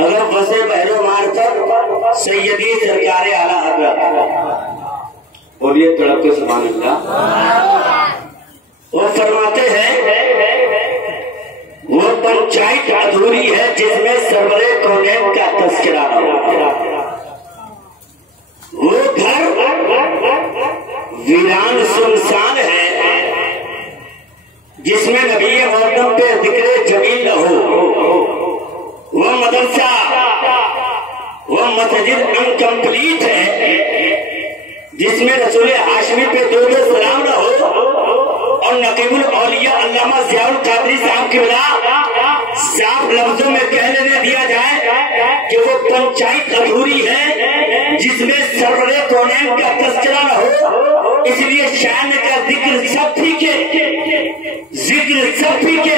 اگر وزے بہرو مار کر سیدی سرکار اعلیٰ حضرت بولیے تڑپ کے سبحان اللہ، وہ فرماتے ہیں وہ پنچایت ادھوری ہے جس میں سرور کونین کا تذکرہ نہ ہو، وہ گھر ویران سنسان ہے جس میں نبی مقدم پہ ذکر جمیل نہ ہو، وہ مدرسہ وہ مسجد انکمپلیٹ ہے جس میں رسول ہاشمی پہ درود و سلام نہ ہو، اور نقیب الاولیاء علامہ ضیاء القادری صاحب کی بلا صاف لفظوں میں کہہ لینے دیا جائے کہ وہ پنچایت ادھوری ہے جس میں سرور کونین کا تذکرہ نہ ہو۔ اس لیے شان کا ذکر سب پھیکے، ذکر سب پھیکے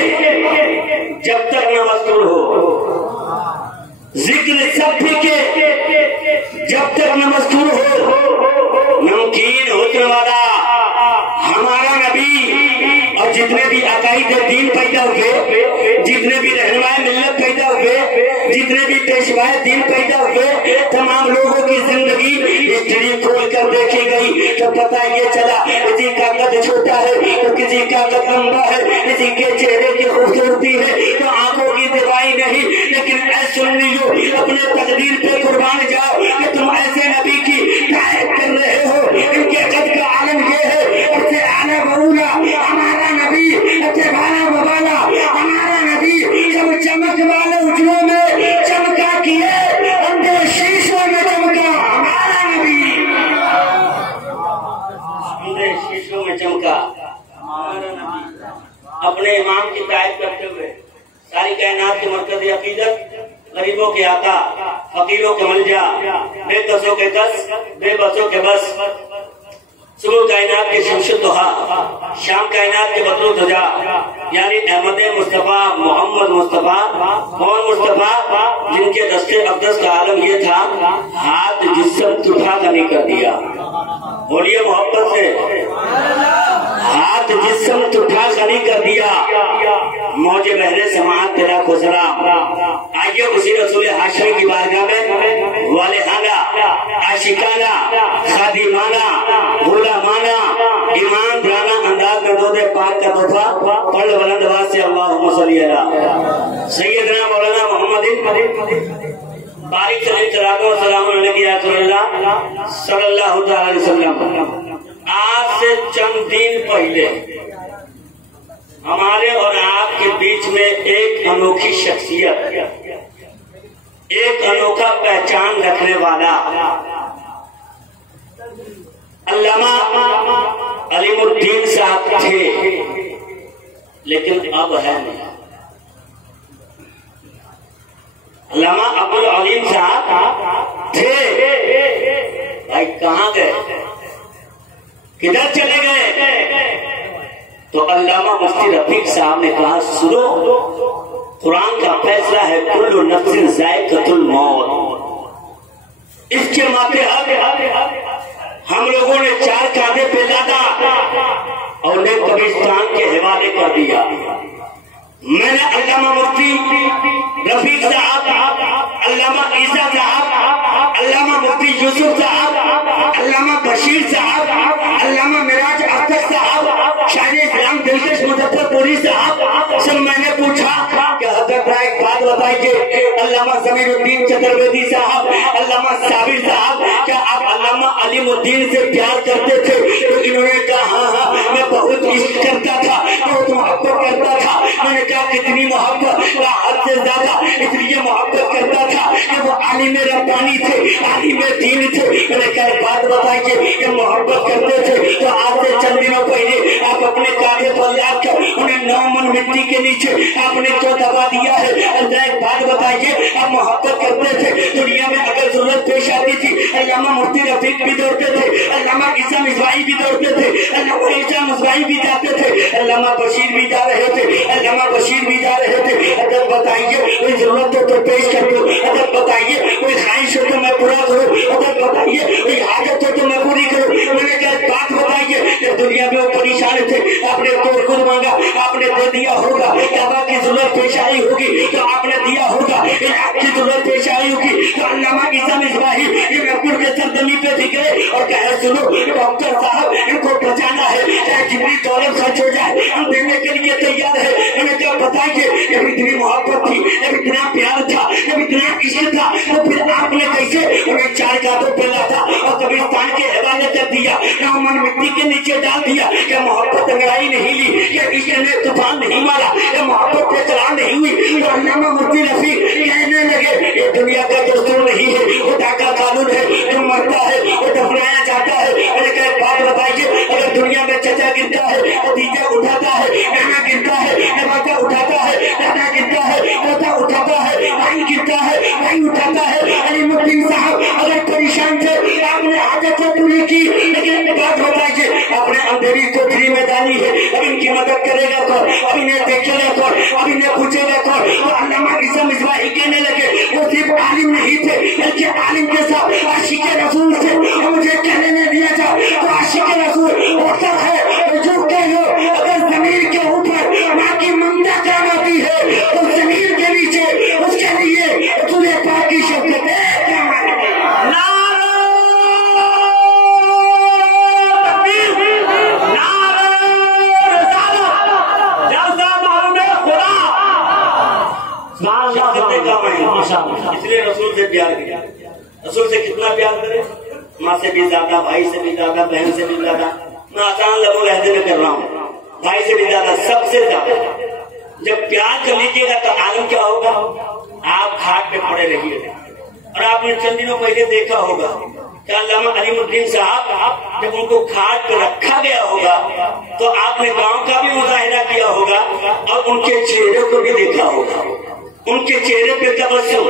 جب تک نہ مذکور ہو، ذکر سب پھیکے جب تک نہ مذکور ہو۔ نمکین حسن والا ہمارا نبی اور جتنے بھی عقائد دین پیدا ہوئے، جتنے بھی رہنمائے ملت پیدا ہوئے، جتنے بھی پیشوائے دین پیدا ہوئے، تمام لوگوں کی زندگی ہسٹری کھول کر دیکھی گئی تو پتہ یہ چلا کسی کا قد چھوٹا ہے تو کسی کا قد لمبا ہے، کسی کے چہرے کی خوبصورتی ہے تو آنکھوں کی دوائی نہیں، لیکن اے سنیو اپنے تقدیر پہ قربان جاؤ کہ تم ایسے نبی کی تعریف کر رہے ہو، ان کے قد کا عالم یہ ہے، اس سے اعلیٰ بولا ہمارا نبی، اچھے بھالا بوالا ہمارا نبی، جب چمک والے اجلوں میں چمکا کیے اندھے شیشوں میں چمکا ہمارا نبی، اندھے شیشوں میں چمکا ہمارا نبی۔ اپنے امام کی تعریف کرتے ہوئے ساری کائنات کے مرکز عقیدت، غریبوں کے آقا، فقیروں کے ملجا، بے کسوں کے کس، بے بسوں کے بس، صبح کائنات کے شمس الضحیٰ، شام کائنات کے بدر الدجا، یعنی احمد مصطفیٰ محمد مصطفیٰ کون مصطفیٰ جن کے دست اقدس کا عالم یہ تھا ہاتھ جسم ٹوٹا نہیں کر دیا، بولیے محبت سے، ہاتھ جسم ٹوٹا نہیں کر دیا، موج بہر سماعت تیرا خسرا۔ آئیے اسی رسول ہاشمی کی بارگاہ میں والہانہ، عاشقانہ، خادمانہ، غلامانہ، ایماندارانہ انداز میں درود پاک کا تحفہ پڑھ بلند آواز سے اللہم صلی علی سیدنا مولانا محمد بارک صلاۃ و سلام علیہ رسول اللہ صلی اللہ علیہ وسلم۔ آج سے چند دن پہلے ہمارے اور آپ کے بیچ میں ایک انوکھی شخصیت، ایک انوکھا پہچان رکھنے والا علامہ علیم الدین صاحب تھے، لیکن اب ہے نہیں۔ علامہ عبد العلیم صاحب تھے، بھائی کہاں گئے، کدھر چلے گئے؟ تو علامہ مفتی رفیق صاحب نے کہا سنو، قرآن کا فیصلہ ہے کل نفس ذائقۃ الموت، اس کے ماتحت ہم لوگوں نے 4 کاندھے پہ لادا اور انہیں قبرستان کے حوالے کر دیا۔ میں نے علامہ مفتی رفیق صاحب، علامہ عیسیٰ صاحب، علامہ مفتی یوسف صاحب، علامہ بشیر صاحب، علامہ معراج اختر صاحب، شاہد اسلام دلکش مظفر پوری صاحب سے میں نے پوچھا کہ حضرت ایک بات بتائیے، علامہ ضمیر الدین چترویدی صاحب، علامہ صابر صاحب، کیا آپ علامہ علیم الدین سے پیار کرتے تھے؟ تو انہوں نے کہا ہاں ہاں میں بہت عشق کرتا تھا، بہت محبت کرتا تھا۔ میں نے کہا کتنی محبت؟ حد سے زیادہ، اس لیے محبت کرتا تھا کہ وہ عالم ربانی تھے، عالم دین تھے۔ میں نے کہا ایک بات بتائیے کہ محبت کرتے تھے تو آج سے چند دنوں پہلے آپ اپنے کاغذ پر لا کر انہیں 9 من مٹی کے نیچے آپ نے کیوں دبا دیا ہے؟ ایک بات بتائیے، آپ محبت کرتے تھے، دنیا میں اگر ضرورت پیش آتی تھی علامہ مفتی رفیق بھی دوڑتے تھے، علامہ عیسیٰ مصباحی بھی دوڑتے تھے، علامہ عیسیٰ مصباحی بھی جاتے تھے، علامہ بشیر بھی جا رہے تھے، علامہ بشیر بھی جا رہے تھے۔ حضرت بتائیے کوئی ضرورت ہو تو پیش کر دو، حضرت بتائیے کوئی خواہش ہو تو میں پورا کروں، حضرت بتائیے کوئی حاجت ہو تو میں پوری کروں۔ میں نے کہا بات بتائیے کہ دنیا میں وہ پریشان تھے، آپ نے تو خود مانگا، آپ نے دے دیا ہوگا، دوا کی ضرورت پیش آئی ہوگی تو آپ نے دیا ہوگا، آپ کی ضرورت پیش सुनो डॉक्टर साहब इनको बचाना है, चाहे जितनी दौलत खर्च हो जाए हम देने के लिए तैयार है। इन्हें क्या बताइए जब इतनी मोहब्बत थी, जब इतना प्यार था, जब इतना इश्क था, तो फिर आपने कैसे उन्हें 4 गांठों पे लाथा और कब्रिस्तान के हवाले कर दिया, या मन मिट्टी के नीचे डाल दिया? क्या मोहब्बत अंगड़ाई नहीं ली? क्या इश्क ने तूफान नहीं मारा? क्या मोहब्बत पे चलान नहीं हुई? तो अल्लामा मुफ्ती रफी कहने लगे ये दुनिया का दस्तूर नहीं है, खुदा का कानून है, जो मरता है वो दफनाया जाता है। मैंने कहा बात बताइए, अगर दुनिया में चचा गिरता है, भतीजा उठाता है, नाना गिरता है, नवाजा उठाता है, दादा गिरता है, पोता उठाता है, भाई गिरता है, भाई उठाता है। अलीमुद्दीन साहब अगर परेशान थे, आपने हाजत पूरी की, लेकिन बात बताइए आपने अंधेरी कोठरी में डाली है, अब इनकी मदद करेगा कौन? अब इन्हें देखेगा कौन? अब इन्हें पूछेगा कौन? तो अल्लामा इसा मिसबाही कहने लगे वो सिर्फ आलिम नहीं थे, बल्कि आलिम के साथ आशिक रसूल थे। और मुझे कहने नहीं दिया जाए तो आशिक रसूल होता है जो कह लो, अगर जमीन के ऊपर माँ की ममता काम आती है तो जमीन के नीचे उसके लिए तुझे पाक की शक्ति है। इसलिए रसूल से प्यार किया। रसूल से कितना प्यार करे? माँ से भी ज्यादा, भाई से भी ज्यादा, बहन से भी ज्यादा। मैं आसान लफ्ज़ों लहजे में कर रहा हूँ, भाई से भी ज्यादा, सबसे ज्यादा। जब प्यार कर लीजिएगा तो आलम क्या होगा? आप घाट पे पड़े रहिए। और आपने चंद दिनों पहले देखा होगा कि अल्लामा अलीमुद्दीन साहब जब उनको घाट पे रखा गया होगा तो आपने गांव का भी मुजाहिरा किया होगा और उनके चेहरे को भी देखा होगा। उनके चेहरे पे तबस्सुम,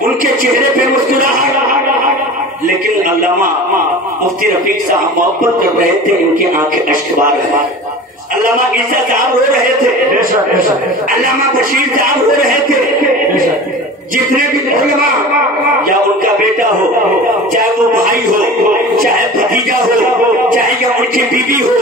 उनके चेहरे पे मुस्कुराहट। लेकिन अल्लामा मुफ्ती रफीक साहब मोहब्बत कर रहे थे, इनकी आंखें अश्कबार है। अल्लामा ईसा साहब रो रहे थे, अल्लामा बशीर साहब रो रहे थे। जितने भी उलमा या उनका बेटा हो, चाहे वो भाई हो, चाहे भतीजा हो, चाहे या उनकी बीवी हो,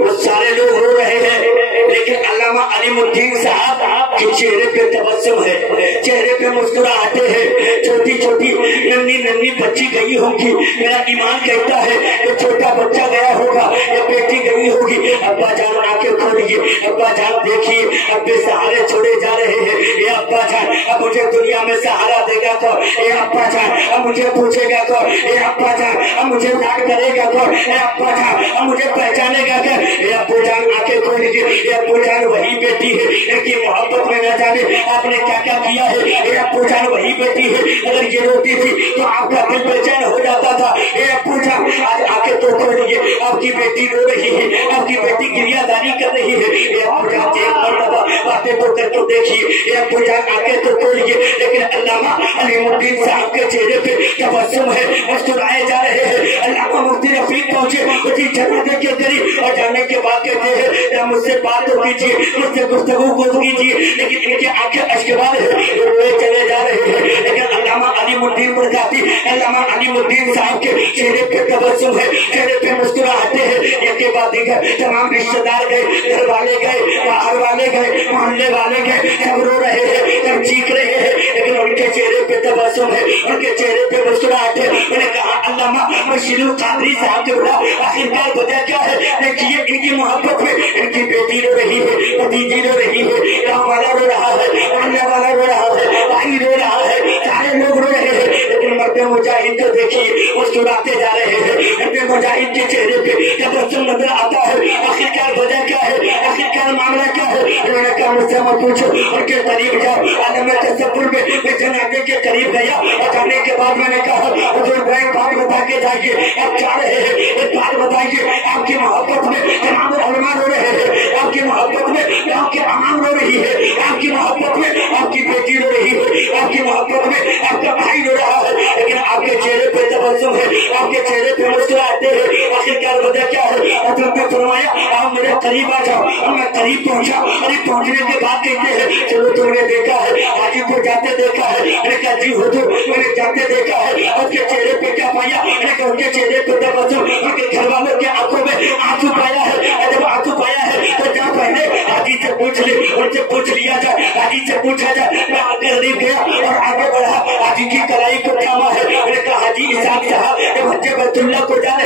वो सारे लोग रो रहे हैं। लेकिन अल्लामा अलीमुद्दीन साहब के चेहरे पे तबस्सुम है, चेहरे पे मुस्कुराहटे हैं। छोटी छोटी नन्ही नन्ही बच्ची गई होगी, मेरा ईमान कहता है कि छोटा बच्चा गया होगा या बेटी गई होगी, अब्बा जान आंखें खोलिए, अब्बा जान देखिए, अब बेसहारे छोड़े जा रहे हैं। ये अब्बा जान अब मुझे दुनिया में सहारा देगा कौन? ये अब्बा जान अब मुझे पूछेगा कौन? ये अब्बा जान अब मुझे याद करेगा कौन? ये अब्बा जान अब मुझे पहचानेगा कौन? ये अब्बू जान आंखें खोल लीजिए, ये अब्बू जान वही बेटी है इनकी मोहब्बत में न जाने आपने क्या क्या किया है। ये अब्बू जान वही बेटी है, अगर ये रोती थी तो आपका दिल बेचैन हो जाता था। ये अब्बू जान आज आके तो खोलिए, आपकी बेटी रो रही है, आपकी बेटी गिरियादारी कर रही है। ये अब्बू जान एक मरतबा बातें तो करके देखिए, ये अब्बू जान आके तो खोलिए। लेकिन अल्लामा अलीमुद्दीन साहब के चेहरे पे तबस्सुम है, मुस्कुराए जा रहे हैं। अल्लामा मुफ्ती रफीक पहुंचे उसी जनाजे के करीब और जाने के बाद कहते हैं या मुझसे बात तो कीजिए, मुझसे गुफ्तगू को कीजिए। लेकिन इनकी आंखें अश्कबार है, रोए चले जा रहे हैं। लेकिन अल्लामा अलीमुद्दीन बरकाती, अल्लामा अलीमुद्दीन साहब के चेहरे पे तबस्सुम है, चेहरे पे मुस्कुराहटे हैं। इसके बाद तमाम रिश्तेदार गए, घर वाले गए, बाहर वाले गए, मोहल्ले वाले गए, सब रो रहे हैं, सब चीख रहे हैं, लेकिन उनके चेहरे पे तबस्सुम है, उनके चेहरे पे मुस्कुराहट है। मैंने कहा अल्लामा बशीर कादरी साहब के बड़ा आखिरकार वजह क्या है? देखिए इनकी मोहब्बत में इनकी बेटी रो रही है, भतीजी रो रही है, गाँव वाला रो रहा है, मोहल्ले वाला रो रहा है, भाई रो रहा है, सारे लोग रो रहे हैं। लेकिन मर्द मुजाहिद को देखिए मुस्कुराते जा रहे हैं, मर्द मुजाहिद के चेहरे पे तबस्सुम नजर आता है। आखिरकार वजह क्या है? आखिरकार मामला क्या है? उन्होंने कहा मुझसे मत पूछो, उनके करीब जाओ। आलम तसव्वुर में मैं जनाजे के करीब गया और जाने के बाद मैंने कहा हुजूर एक बात बता के जाइए, आप जा रहे हैं, एक बात बताइए, आपकी मोहब्बत में तमाम उलमा रो रहे हैं, आपकी मोहब्बत में गाँव की आवाम रो रही है, आपकी मोहब्बत में आपकी बेटी रो रही है, आपकी मोहब्बत में आपका भाई रो रहा है, लेकिन आपके चेहरे पे तबस्सुम है, आपके चेहरे पे मुस्कुराहटे हैं। आखिरकार वजह क्या है? हज़रत ने फरमाया आप मेरे करीब आ जाओ। और मैं करीब पहुंचा, करीब पहुंचने के बाद कहते हैं चलो तुमने देखा है हाजी को जाते देखा है? मैंने कहा जी हुजूर मैंने जाते देखा है। उनके चेहरे पे क्या पाया? मैंने कहा उनके चेहरे पे तबस्सुम, उनके घर वालों के आंखों में आंसू पाया है। जब आंसू पाया है तो जा पहले हाजी से पूछ ले, उनसे पूछ लिया जाए, हाजी से पूछा जाए। मैं आगे करीब गया और आगे बढ़ा, हाजी की कलाई को थामा है। मैंने कहा हाजी इसाक साहब जब हज बैतुल्लाह को जा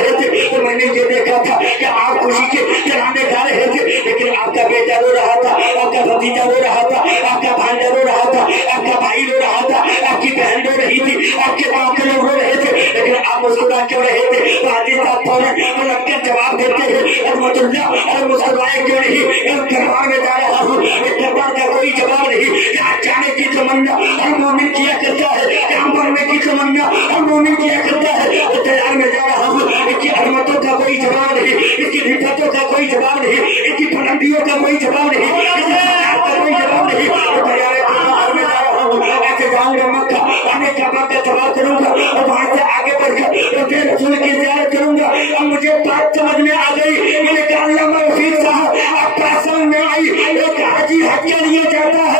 خاندان رو رہا تھا، آپ کا بھائی رو رہا تھا، آپ کی بہن رو رہی تھی، آپ کے گاؤں کے لوگ رو رہے تھے، لیکن آپ مسکرا کیوں رہے تھے؟ تو حدیث صاحب فوراً پلٹ کر جواب دیتے ہیں رحمت اللہ، اور مسکرائے کیوں نہیں؟ ایک دربار میں جا رہا ہوں، ایک دربار کا کوئی جواب نہیں، یہاں جانے کی تمنا ہر مومن کیا کرتا ہے، یہاں مرنے کی تمنا ہر مومن کیا کرتا ہے، تیار میں جا رہا ہوں، اس کی عظمتوں کا کوئی جواب نہیں، اس کی رفتوں کا کوئی جواب نہیں، اس کی بلندیوں کا کوئی جواب نہیں، اس کی کا کوئی جواب نہیں، تیار میں جا رہا ہوں، ایسے جاؤں گا مکہ، آنے کا بعد جواب کروں گا، اور وہاں سے آگے بڑھ کر رسول کی زیارت کروں گا۔ اب مجھے بات سمجھ میں آ گئی، میں نے کہا علامہ رفیق صاحب آپ کا سمجھ میں آئی، ایک حاجی حج کے لیے جاتا